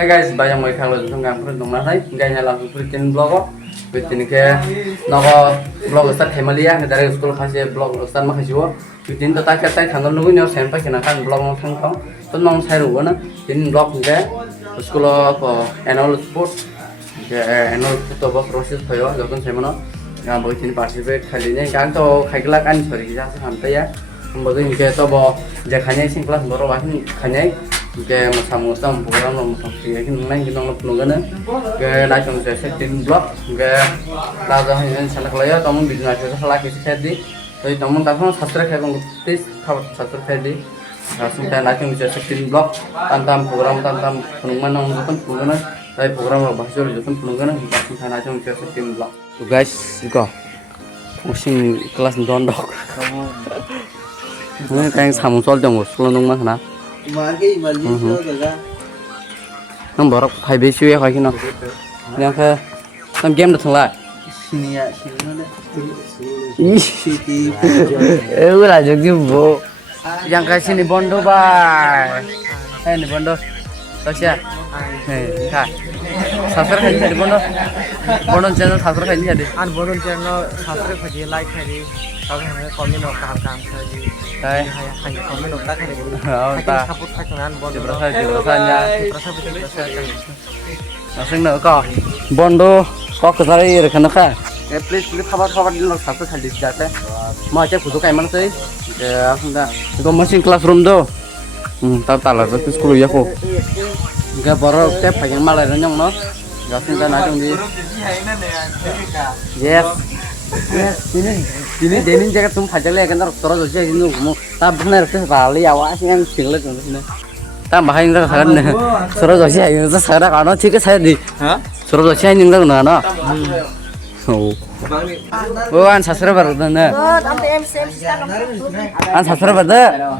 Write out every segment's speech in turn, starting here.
Hai guys, bayang mai khang lo jung gang pun dong na hai, gai na lang pun tin blog bitin ke nogo blog start hemalia ne dari school khase blog start ma khasiwo bitin to ta ka tai thang lu ne sem pa kena kan blog no thang thang to nong sai ru na tin blog ke school of annual sport ke annual football process phayo jokon semano ga boi tin participate khali ne gang to khaigla kan chori ja sa han ta ya bagi ke to bo je khane sing class boro wa khane ke musam program lo musam ke nang ke nong nungana ke la chung se tin blog ke la ja hin salak la ya tomon business ke sala ke khedi toi tomon ta phon sastra ke bang tis khaw sastra khedi rasung ta la chung se tin blog tantam program tantam nungman nong kon nungana tai program lo bahsor jokon nungana rasung ta la chung se tin blog to guys iko pusing kelas ndondok ini kayak samung sol dong sol nung mah na Margi juga. Nang borok hai be suye khai kino. Yang ke nam game được thằng lại. Sini ya, sini mana? Ulah jogi bo. Yang ke sini bondo bai. Ni bondo. Tasya. Kha. Subscribe khai di bondo. Bondo channel subscribe khai di. An bondo channel subscribe khai like khai. Kami hanya komen no kam khai. Đây. Hanya komen no tak khai. Ta. Support khai dengan bondo. Jebrasannya. Rasa betul. Langsung nak kau. Bondo kau kesari rekan nak. Please khabar di luar satu kali jatuh. Mau aja butuh kayak mana sih? Ya, sudah. Itu masih classroom tu. Tak lah, itu sekolah ya kok. Enggak baru step pengen malah nyong no. Enggak sih kan ada di. Yes. Yes, ini Denin jaga tum phajal le kan terus aja ini mau. Tak benar tuh kali awas yang singlet untuk sini. Tak bahain tak kan. Terus aja ini tuh sekarang kan cik saya di. Terus aja ini enggak nana. Oh. An subscriber baru na. An subscriber baru.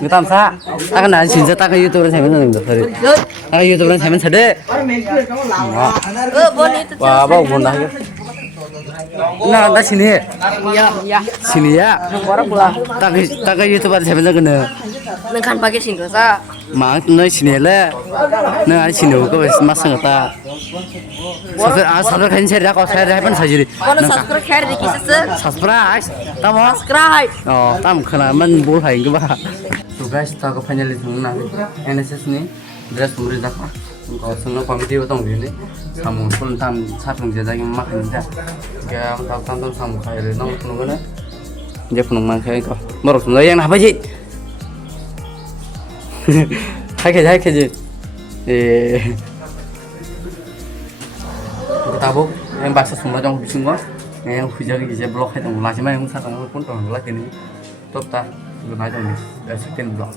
Kita amsa. Akan nanti sinja tak YouTube saya mana nih sorry. Tak YouTube saya mana sade. Wah, bau bon dah. Nah, dah sini. Iya. Sini ya. Orang pula. Tak YouTube saya mana kena. Nengkan pakai singkat sa. Mak tu sini lah. Nah, sini aku masang kata. Subscribe kan saya dah kau saya dah pun saja. Kalau subscribe share di kisah. Subscribe, tamu. Subscribe. Oh, tamu kena men bol hai ke bah. So guys, tak kau final itu nak. NSS ni dress umur dah kau. Kau semua komiti betul ni. Samu pun tam satu jaga yang makan dia. Kaya tam samu kaya nong penuh kan. Dia penuh makan kau. Baru semua yang apa sih? Hai kerja. Tabuk yang bahasa semua trong semua yang hujan kerja blog hay tong lagi mana yang sekarang pun tong lagi ni top ta guna trong ni second blog.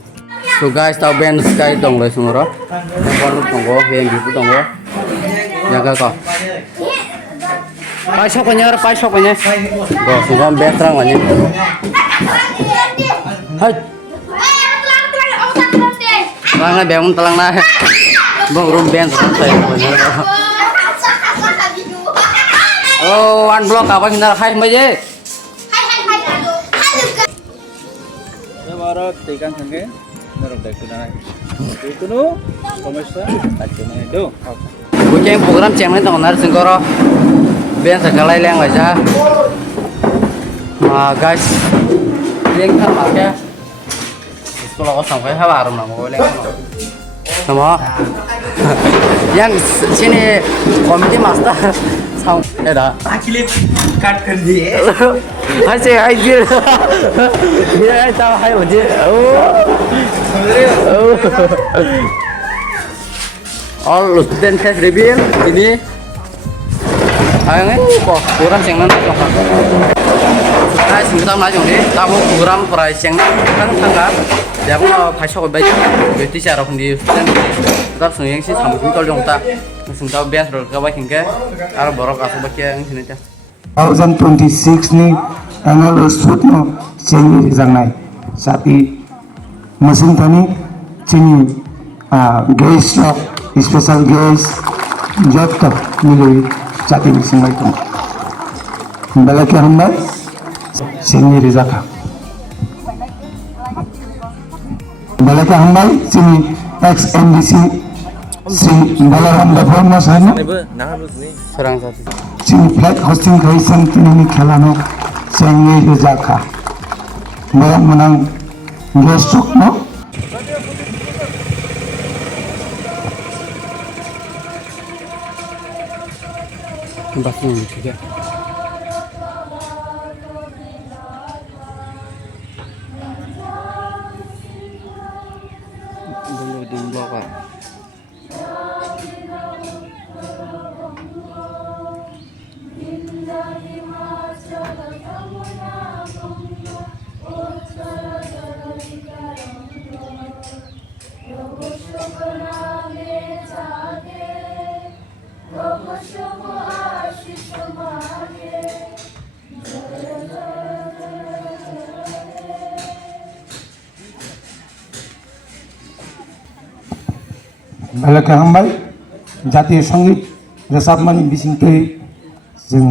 So guys tau band sky tong lagi semua yang baru tonggo yang gitu tonggo jaga kau. Pasok punya. Oh semua band terang aja. Hai. Terang lah bangun telang lah. Bang room band saya punya. Oh, unblock apa kita hai maje? Ya baru tekan sange. Baru tekan naik. Itu nu, komisa, acuan itu. Kucing program cemeng tong nar sengkoro. Ben segala yang aja. Guys, link kan pakai. Sekolah kau sampai habar mana mau link. Sama. Yang sini komite master. Eh dah. Clip cut कर दिए. Asyik aja. Dia tahu hai aja. All student test reveal ini. Ayang kok kurang yang mana kok. Nah, kita maju ni. Tamu program price yang kan tanggal. Dia pun pasok baik. Berarti cara pun di student. Tetap senyum sih sambung kalau dong tak. Sungguh biasa berkawan hingga arah borok asal bagian sini cah. 2026 ni annual sport no seni jangnai sapi mesin tani seni guest special guest job tak milih sapi mesin itu balik ke hamba seni rizaka balik ke hamba seni ex MDC Sri Balaram Devorma Sarno Serang satu. Sri flag hosting kaisan tinini khelano Chengi Rizaka Balang menang Gestok no Basnya juga. Dulu di belakang. Balaka Hambai Jatiya Sangit Resapmani Bisingtui जों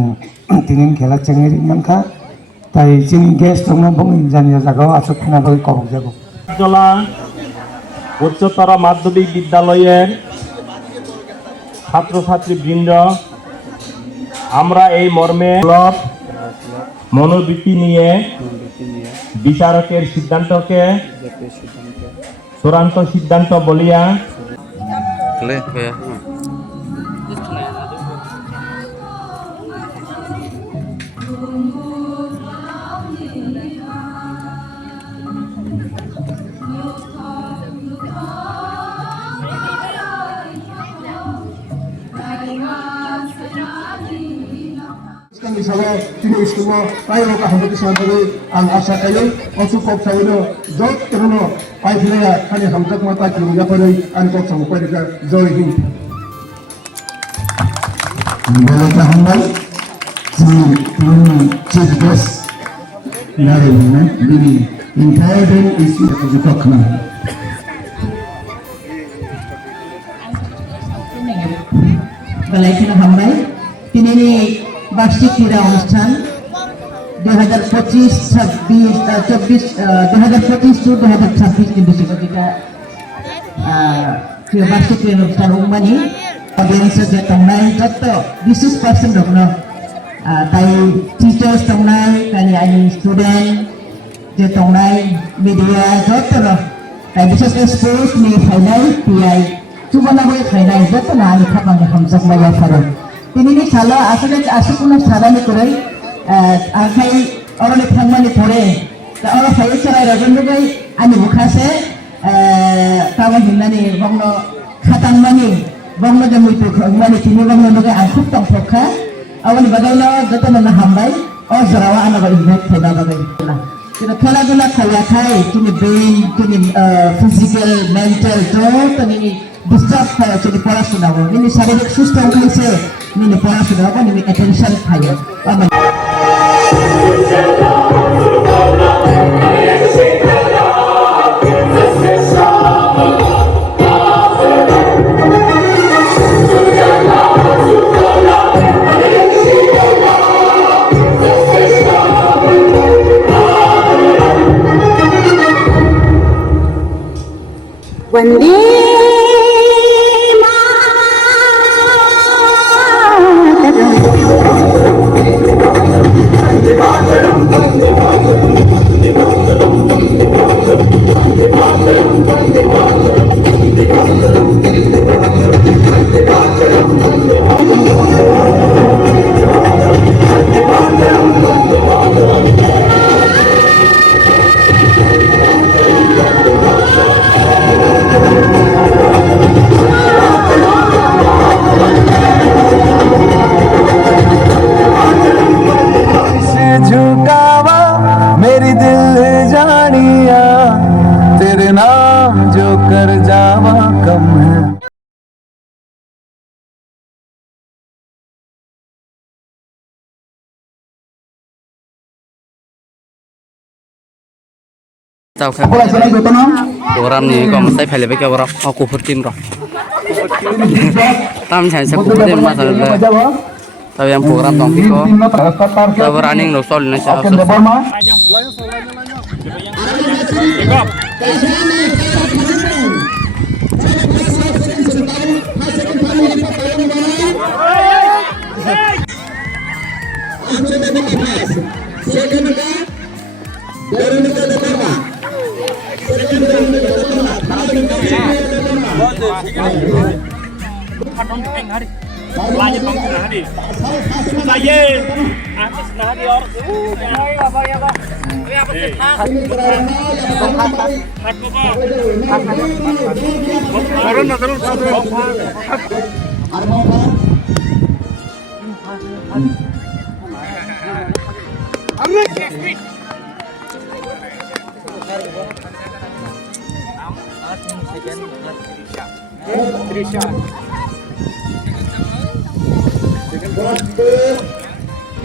दिनैनि खेला चेंगेरि मानखा ताई जोंनि guest दङ बंनि जानिया जागाव आसक खोनाबाय कबक जागौ জলা উচ্চতর মাধ্যমিক বিদ্যালয়ের ছাত্রছাত্রী বৃন্দ আমরা এই মর্মে মনোবৃত্তি নিয়ে বিচারকের সিদ্ধান্তকে চূড়ান্ত সিদ্ধান্ত বলিয়া Misalnya tidak istimewa, ayo kahwin kesana ang asa kayo, osu kop sawino, jod teruno, ay filaya kanya hamzak mata kilo ya pada an kop sama pada ka joy hin. Balaka Hambai chief guest nari na bini important issue of the Balai Hambai ini বার্ষিক ক্রীড়া অনুষ্ঠান 2025-26 কিন্তু সেটা বার্ষিক ক্রীড়া অনুষ্ঠান উমানি যে তংনাই যত বিশেষ পার্সন দङ তাই টিচার্স তংনাই কানি আনি স্টুডেন্ট যে তংনাই মিডিয়া যত তাই বিশেষ করে স্পোর্টস নি ফাইনাল পিআই চুবানাবৈ ফাইনাল যত না আনি খাবানি হামজাক মাইয়া ফারো তিনি সালা আসলে আশুকুনা সাদানি করে আখাই অরলে থাংমানি ধরে তা অর ফাই সারা রজনবাই আনি বুখাসে তাবা হিন্নানি বংন খাতাংমানি বংন যে মুইতু খংমানি তিনি বংন নগে আখুপ তংফখা আওয়ানি বাগাইলো যতনা হামবাই অ জরাওয়া আনাবা ইনভাইট থাইবা বাগাই কিন্তু খেলাধুলা খেলাখাই তিনি ব্রেন তিনি ফিজিক্যাল মেন্টাল যতনি ডিস্টার্ব হয় যদি পড়াশোনা ini শারীরিক সুস্থ হয়েছে ini পড়াশোনা ini attention খায় Vande Tao kan program ni kau mesti pilih baik orang aku tim roh. Tam saya sebut tim masalah. Tapi yang program tongki ko, tahu running lo soal ni saya.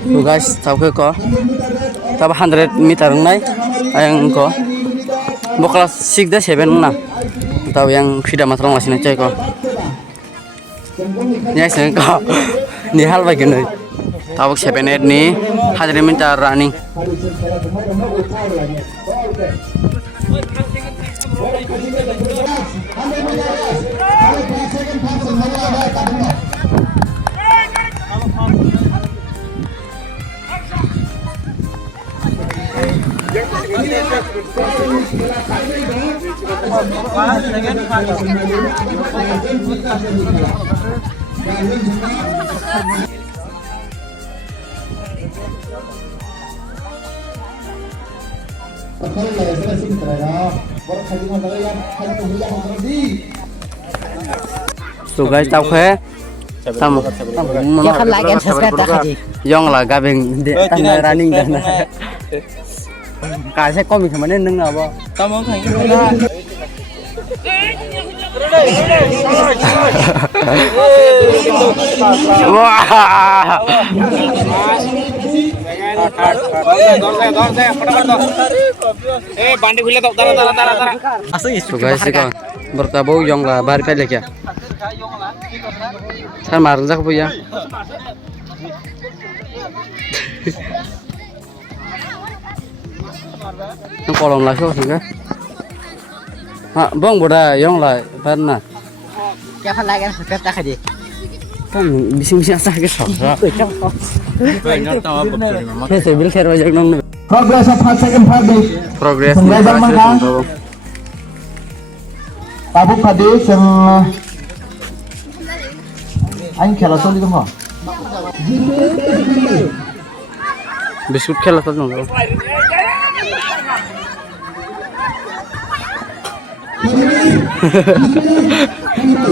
So guys, tau ke ko. Tau 100 meter nai, ayang ko. Bo kelas 6 dah 7 na. Tau yang fida matrong masih cai ko. Ni sen ko. Ni hal bagi nai. Tau 7 ni 100 meter running. So guys, tau ke tam Jangan like and subscribe tak haji. Yong lah gabeng de tang running dan. Ka se komi sama neng na ba. Kamu kan Wah. So guys, ko bertabo yong lah bari pele kya. San marang jak bu ya. Yang kolong lah so sehingga. Ha, bong boda yong lah pernah. Jangan like and subscribe tak haji. Kan bising-bising asah ke sok. Saya bil share wajak nong. Progress of 5 second Friday. Progress. Penggajan mangkang. Tabuk tadi yang anh খেলা চলি দম Biskut khela ta nong.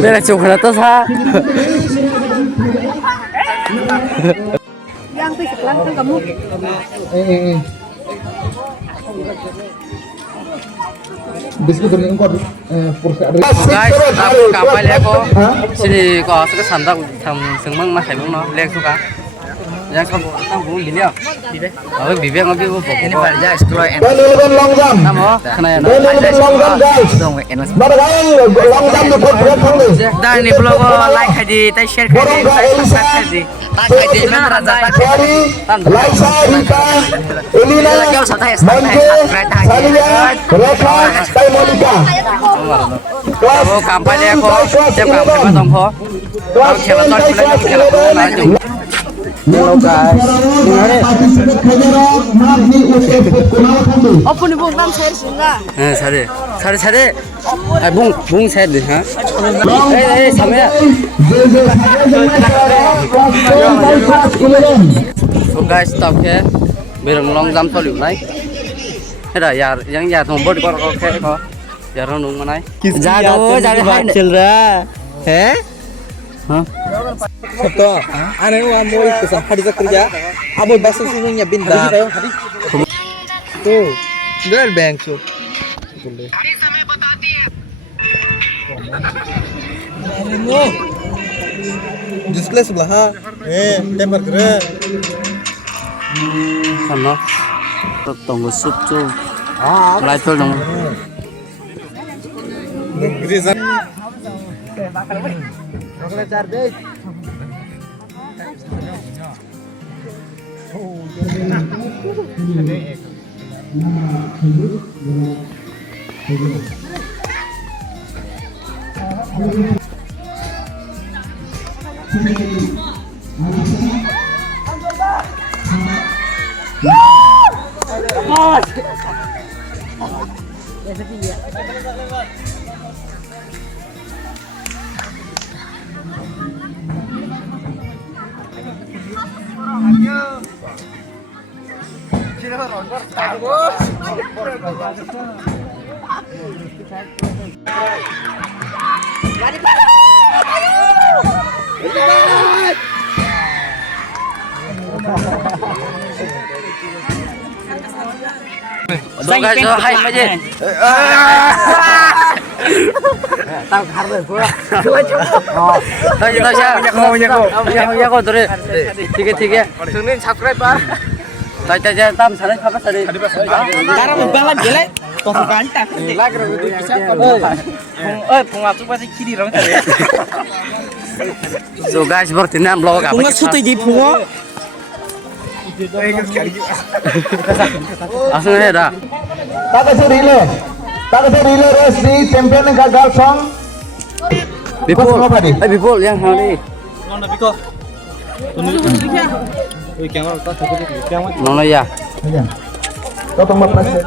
Bera chokra ta sa. Yang tu sekelang tu kamu. biskuit dengan kod pursa ada Guys, aku kapal ya ko. Sini ko suka sandak tham sengmang ma khaimang no lek suka. Yang kan tang bu gini ya. Bibe. Oh bibe ngopi bu. Ini barja explore and. long jump Namo kana ya. long jump guys mana long jump di kod berat kang nih Dan ini blog like haji, tai share haji, tai subscribe haji. Tak haji mana raja tak. Laisa Rita Elina Manje Salia Reka Tai Monica Oh kampanye aku, siap kampanye batong ko. Kau khelaton bulan khelaton maju. Hello guys, Apa ni bukan saya singa. sare, sare sare. Bung sare deh, ha. Sama ya. So guys, stop ke. Berang long jump toliu nai. Heda yar, yang yar nombor di kor ke ko. Yar nung manai. Jago, jangan hide. Childra, eh? Hah? Sabto, ane wa moi kesan hari kerja. Abo basa sununya binda. Tuh, dari bank tuh. Display sebelah ha. Tembak gerak. Sana. Tunggu sup tu. Mulai tu dong. Grizan. So guys, so hai mà gì? Tao khát rồi vừa. Thôi tao sao? Nhako rồi. ठीक है. Tungguin subscribe ba. Tao tam sana apa tadi? Cara membalan jelek. Kau kanta. Like rồi bisa kau. Punga tu pasti kiri orang tadi. So guys, seperti ini vlog apa? Punga sutu di punga. Langsung aja dah. Tak kasi relay race di champion ng Kagawad Song. Bipol, Bipol yang hari. Mana biko? Nono ya. Ayan. Totong maplastik.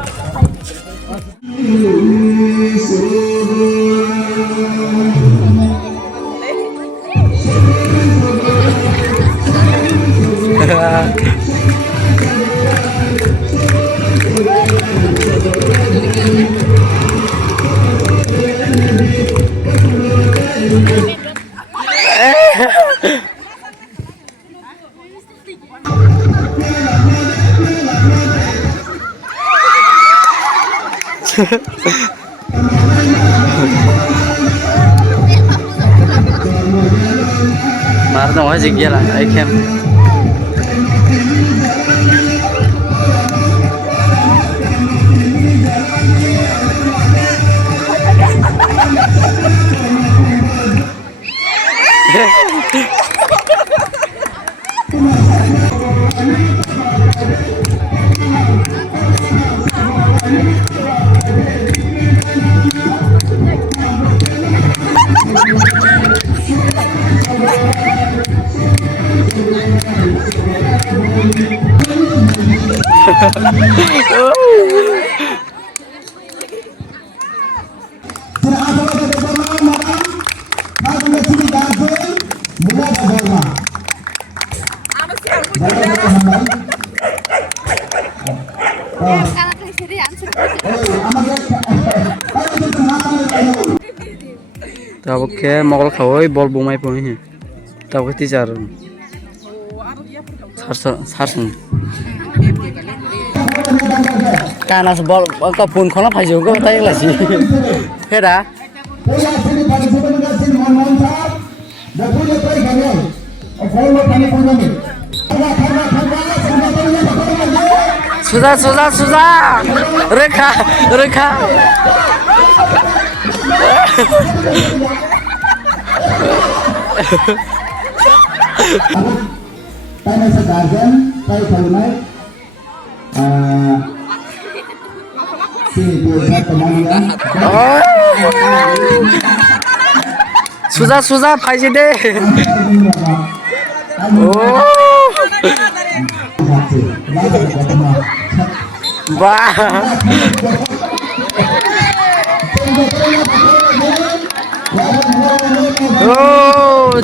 Mar dong aja gila, ikem. Tao ke mogol khawai bol bumai poni. Tao ke teacher. Sarsan. Kana bol ka phone khona phaijo ko tai la si. Hera. Sudah. Reka. Tayo sa garden, tayo sa lunay. Si Diyos Pemanggilan. Sudah phaijo de. Oh. Wah. Oh,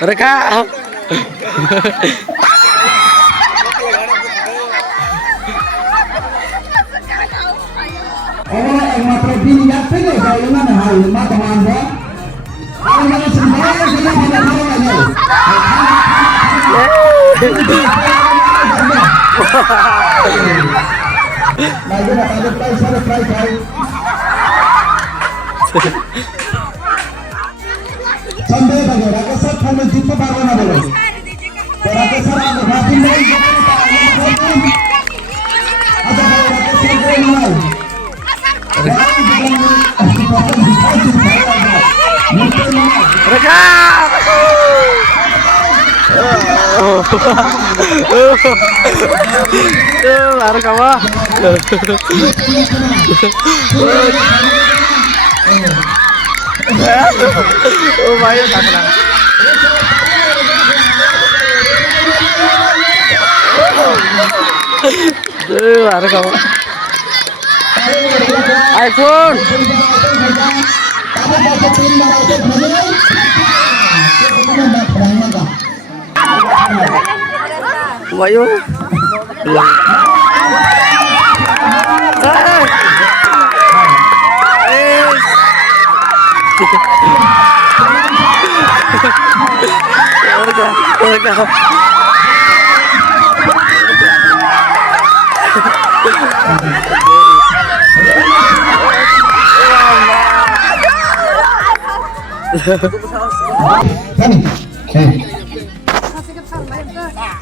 Reka. Orang yang materi bini yang pilih dari mana hal mata manda. Orang yang sembahyang sudah tidak tahu lagi. Lagi nak ada price. Sampai bagi rakyat sah kami jumpa baru nak boleh. Rakyat sah ada hati lain. Ada rakyat sah lain. Reka. Lari kamu. Oh, bahaya tak kena. Lari kamu. iPhone. Wayo. Kani,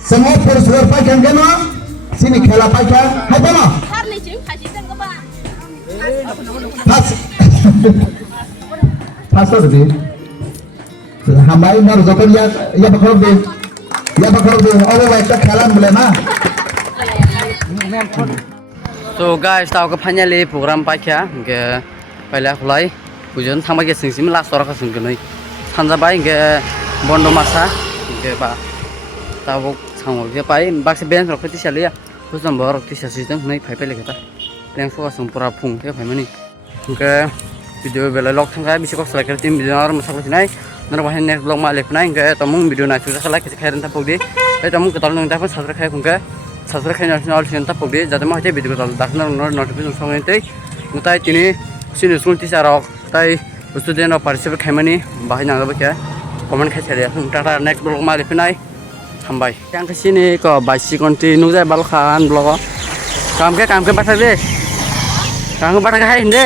semua perseluruh pakai kena, sini kela pakai, apa nak? Pas, pas tu sih. Hambai mar jokon ya bakal deh, orang baik tak kalah boleh na. So guys, tahu ke finally program pakai ke pala khulai bujon thangba ke singsim last ora ka singkoi sanjabai ke bondo masa ke ba tahu sangmo ke pai bakse ben rok ti salia bujon bor ti sasi tang nei phai pele kata leng so sung pura phung ke phai mani ke video bela lok thang ga bisi ko selek tim video ar masak sinai nara bahin next vlog ma lek nai ke tamung video na chu khala ke khairan ta pogdi e tamung ke tal nang ta pa sabra khai khung ke sabra khai national sin ta pogdi jate ma hite video tal dakna notification song entai mutai tini sini school teacher rok tai student rok participate khaimani bahai nang ba ke comment khai chare tata next vlog ma lek nai hambai yang ke sini ko baisi konti nujai bal khan vlog काम के बात दे काम के बात है